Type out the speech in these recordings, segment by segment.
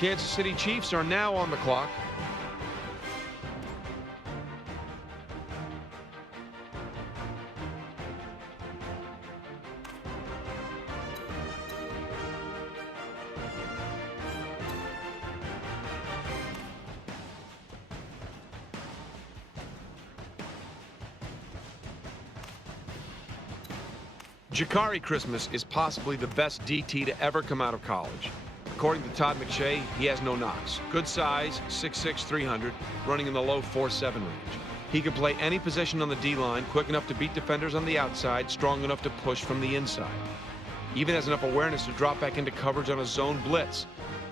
Kansas City Chiefs are now on the clock. Jakari Christmas is possibly the best DT to ever come out of college. According to Todd McShay, he has no knocks. Good size, 6'6", 300, running in the low 4.7 range. He can play any position on the D-line, quick enough to beat defenders on the outside, strong enough to push from the inside. Even has enough awareness to drop back into coverage on a zone blitz.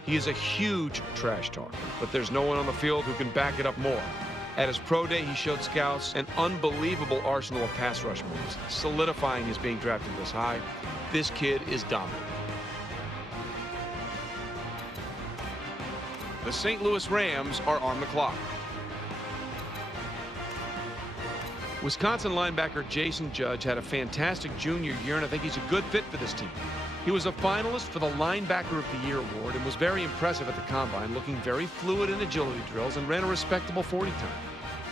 He is a huge trash talker, but there's no one on the field who can back it up more. At his pro day, he showed scouts an unbelievable arsenal of pass rush moves, solidifying his being drafted this high. This kid is dominant. The St. Louis Rams are on the clock. Wisconsin linebacker Jason Judge had a fantastic junior year, and I think he's a good fit for this team. He was a finalist for the Linebacker of the Year award and was very impressive at the combine, looking very fluid in agility drills and ran a respectable 40 time.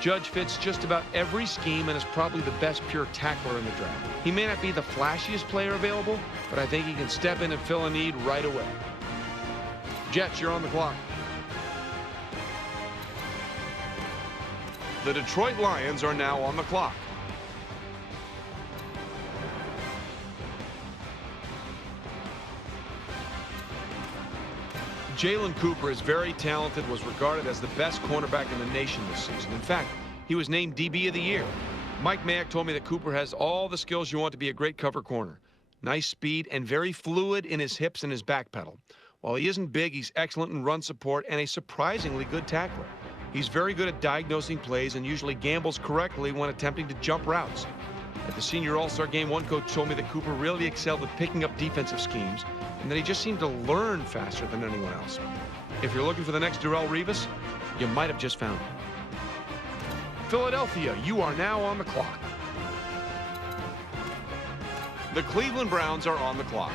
Judge fits just about every scheme and is probably the best pure tackler in the draft. He may not be the flashiest player available, but I think he can step in and fill a need right away. Jets, you're on the clock. The Detroit Lions are now on the clock. Jalen Cooper is very talented, was regarded as the best cornerback in the nation this season. In fact, he was named DB of the Year. Mike Mayock told me that Cooper has all the skills you want to be a great cover corner. Nice speed and very fluid in his hips and his back pedal. While he isn't big, he's excellent in run support and a surprisingly good tackler. He's very good at diagnosing plays and usually gambles correctly when attempting to jump routes. At the Senior All-Star game, one coach told me that Cooper really excelled at picking up defensive schemes and that he just seemed to learn faster than anyone else. If you're looking for the next Darrelle Revis, you might have just found him. Philadelphia, you are now on the clock. The Cleveland Browns are on the clock.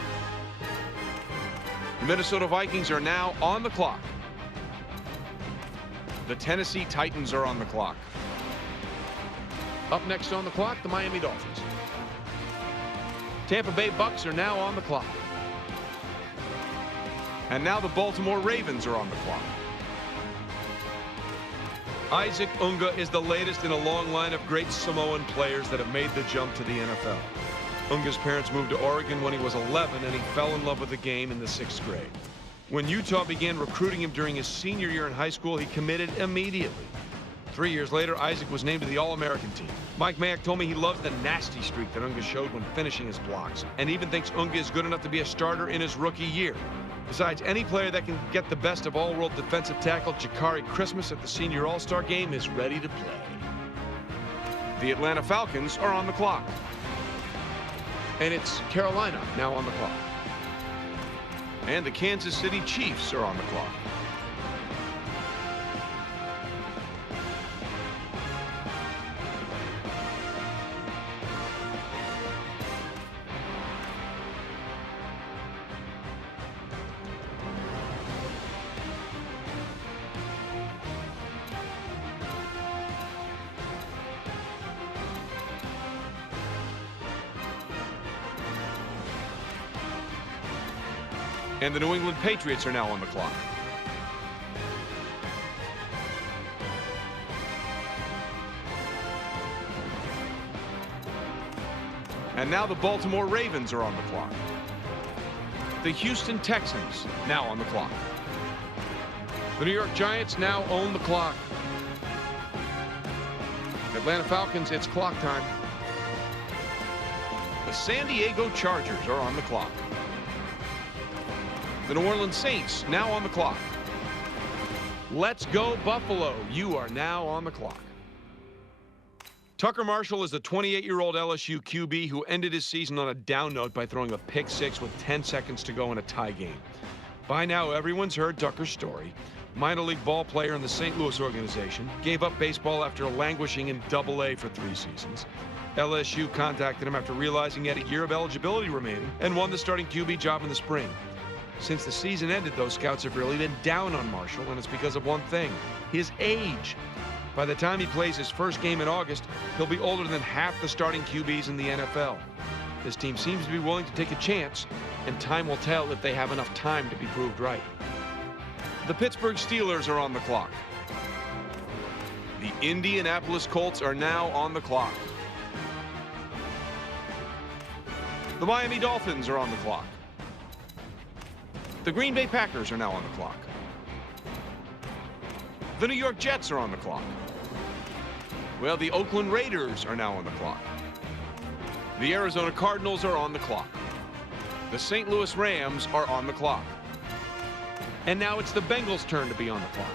The Minnesota Vikings are now on the clock. The Tennessee Titans are on the clock. Up next on the clock, the Miami Dolphins. Tampa Bay Bucks are now on the clock. And now the Baltimore Ravens are on the clock. Isaac Unga is the latest in a long line of great Samoan players that have made the jump to the NFL. Unga's parents moved to Oregon when he was 11, and he fell in love with the game in the 6th grade. When Utah began recruiting him during his senior year in high school, he committed immediately. 3 years later, Isaac was named to the All-American team. Mike Mayock told me he loves the nasty streak that Unga showed when finishing his blocks, and even thinks Unga is good enough to be a starter in his rookie year. Besides, any player that can get the best of all-world defensive tackle Jakari Christmas at the Senior All-Star game is ready to play. The Atlanta Falcons are on the clock. And it's Carolina now on the clock. And the Kansas City Chiefs are on the clock. And the New England Patriots are now on the clock. And now the Baltimore Ravens are on the clock. The Houston Texans now on the clock. The New York Giants now own the clock. Atlanta Falcons, it's clock time. The San Diego Chargers are on the clock. The New Orleans Saints now on the clock. Let's go Buffalo. You are now on the clock. Tucker Marshall is the 28-year-old LSU QB who ended his season on a down note by throwing a pick six with 10 seconds to go in a tie game. By now, everyone's heard Tucker's story. Minor league ball player in the St. Louis organization, gave up baseball after languishing in Double-A for 3 seasons. LSU contacted him after realizing he had a year of eligibility remaining and won the starting QB job in the spring. Since the season ended, those scouts have really been down on Marshall, and it's because of one thing: his age. By the time he plays his first game in August, he'll be older than half the starting QBs in the NFL. This team seems to be willing to take a chance, and time will tell if they have enough time to be proved right. The Pittsburgh Steelers are on the clock. The Indianapolis Colts are now on the clock. The Miami Dolphins are on the clock. The Green Bay Packers are now on the clock. The New York Jets are on the clock. Well, the Oakland Raiders are now on the clock. The Arizona Cardinals are on the clock. The St. Louis Rams are on the clock. And now it's the Bengals' turn to be on the clock.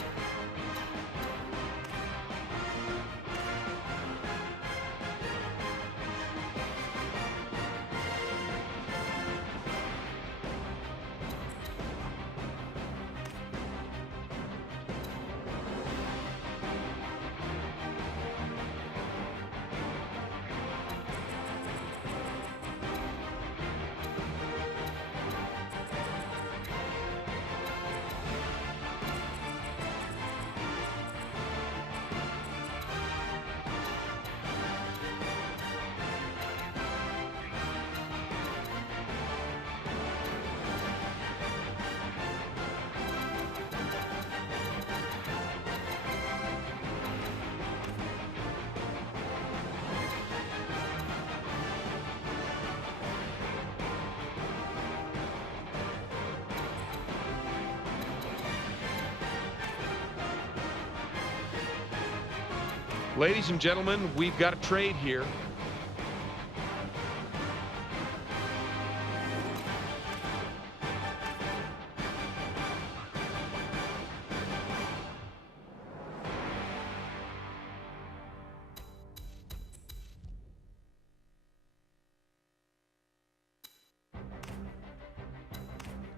Ladies and gentlemen, we've got a trade here.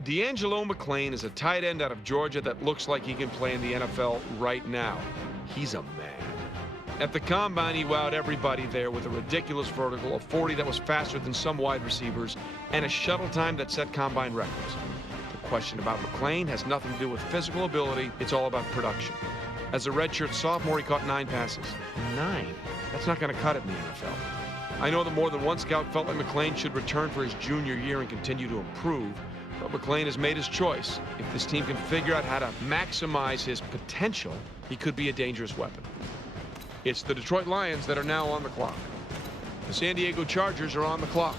D'Angelo McClain is a tight end out of Georgia that looks like he can play in the NFL right now. He's a man. At the Combine, he wowed everybody there with a ridiculous vertical, a 40 that was faster than some wide receivers, and a shuttle time that set Combine records. The question about McClain has nothing to do with physical ability. It's all about production. As a redshirt sophomore, he caught 9 passes. 9? That's not going to cut it in the NFL. I know that more than one scout felt like McClain should return for his junior year and continue to improve, but McClain has made his choice. If this team can figure out how to maximize his potential, he could be a dangerous weapon. It's the Detroit Lions that are now on the clock. The San Diego Chargers are on the clock.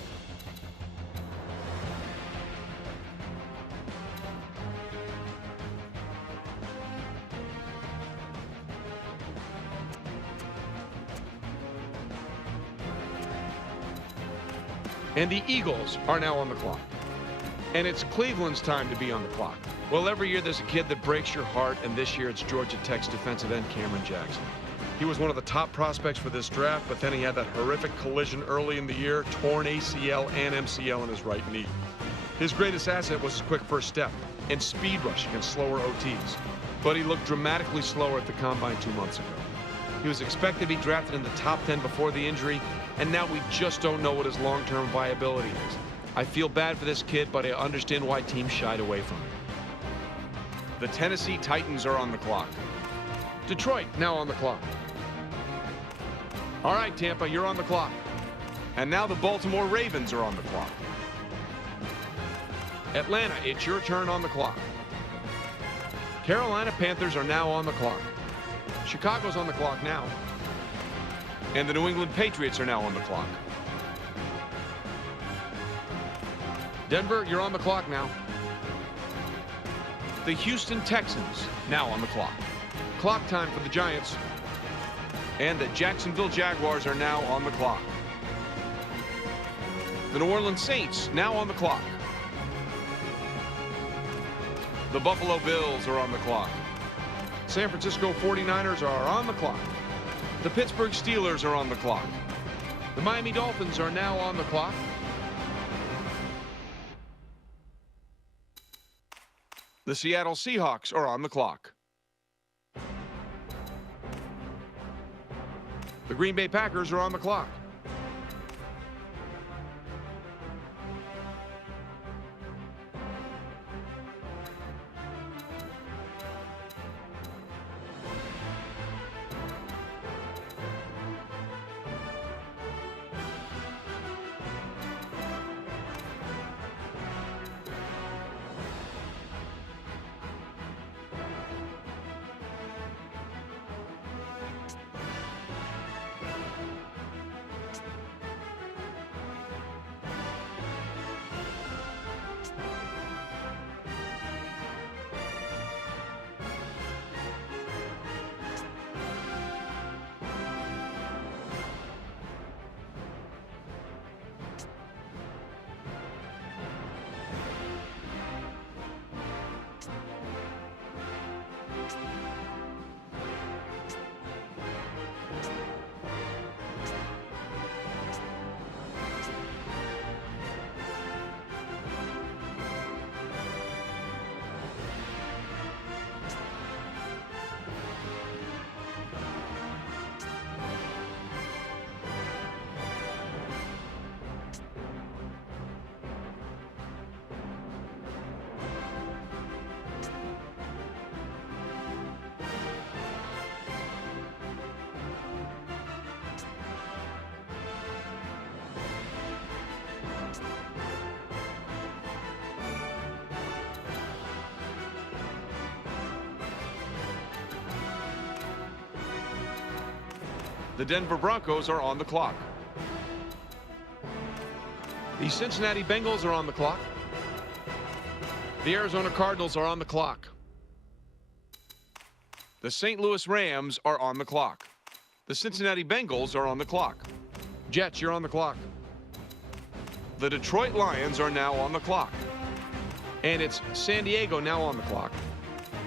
And the Eagles are now on the clock. And it's Cleveland's time to be on the clock. Well, every year there's a kid that breaks your heart, and this year it's Georgia Tech's defensive end Cameron Jackson. He was one of the top prospects for this draft, but then he had that horrific collision early in the year, torn ACL and MCL in his right knee. His greatest asset was his quick first step and speed rush against slower OTs. But he looked dramatically slower at the Combine 2 months ago. He was expected to be drafted in the top 10 before the injury, and now we just don't know what his long-term viability is. I feel bad for this kid, but I understand why teams shied away from him. The Tennessee Titans are on the clock. Detroit now on the clock. All right, Tampa, you're on the clock. And now the Baltimore Ravens are on the clock. Atlanta, it's your turn on the clock. Carolina Panthers are now on the clock. Chicago's on the clock now. And the New England Patriots are now on the clock. Denver, you're on the clock now. The Houston Texans now on the clock. Clock time for the Giants. And the Jacksonville Jaguars are now on the clock. The New Orleans Saints now on the clock. The Buffalo Bills are on the clock. San Francisco 49ers are on the clock. The Pittsburgh Steelers are on the clock. The Miami Dolphins are now on the clock. The Seattle Seahawks are on the clock. The Green Bay Packers are on the clock. The Denver Broncos are on the clock. The Cincinnati Bengals are on the clock. The Arizona Cardinals are on the clock. The St. Louis Rams are on the clock. The Cincinnati Bengals are on the clock. Jets, you're on the clock. The Detroit Lions are now on the clock. And it's San Diego now on the clock.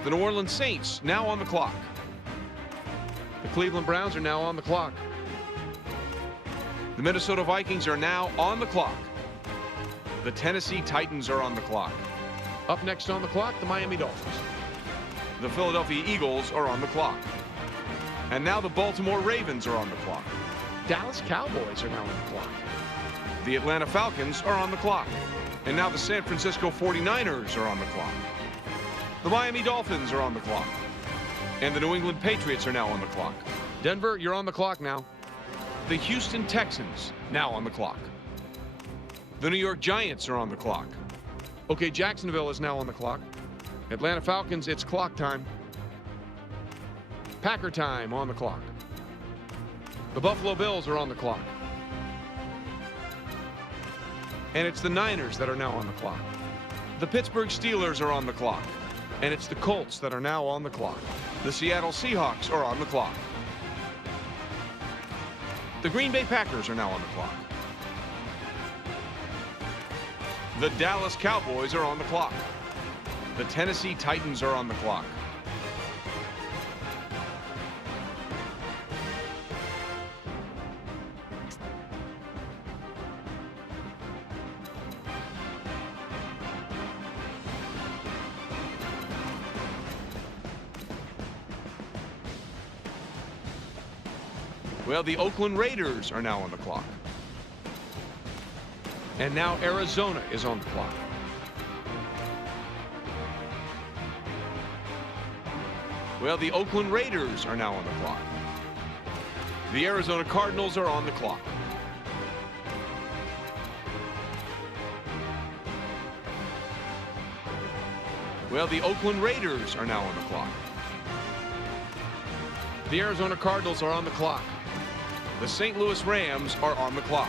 The New Orleans Saints now on the clock. The Cleveland Browns are now on the clock. The Minnesota Vikings are now on the clock. The Tennessee Titans are on the clock. Up next on the clock, the Miami Dolphins. The Philadelphia Eagles are on the clock. And now the Baltimore Ravens are on the clock. Dallas Cowboys are now on the clock. The Atlanta Falcons are on the clock. And now the San Francisco 49ers are on the clock. The Miami Dolphins are on the clock. And the New England Patriots are now on the clock. Denver, you're on the clock now. The Houston Texans now on the clock. The New York Giants are on the clock. Okay, Jacksonville is now on the clock. Atlanta Falcons, it's clock time. Packer time on the clock. The Buffalo Bills are on the clock. And it's the Niners that are now on the clock. The Pittsburgh Steelers are on the clock. And it's the Colts that are now on the clock. The Seattle Seahawks are on the clock. The Green Bay Packers are now on the clock. The Dallas Cowboys are on the clock. The Tennessee Titans are on the clock. Well, the Oakland Raiders are now on the clock. And now Arizona is on the clock. Well, the Oakland Raiders are now on the clock. The Arizona Cardinals are on the clock. Well, the Oakland Raiders are now on the clock. The Arizona Cardinals are on the clock. The St. Louis Rams are on the clock.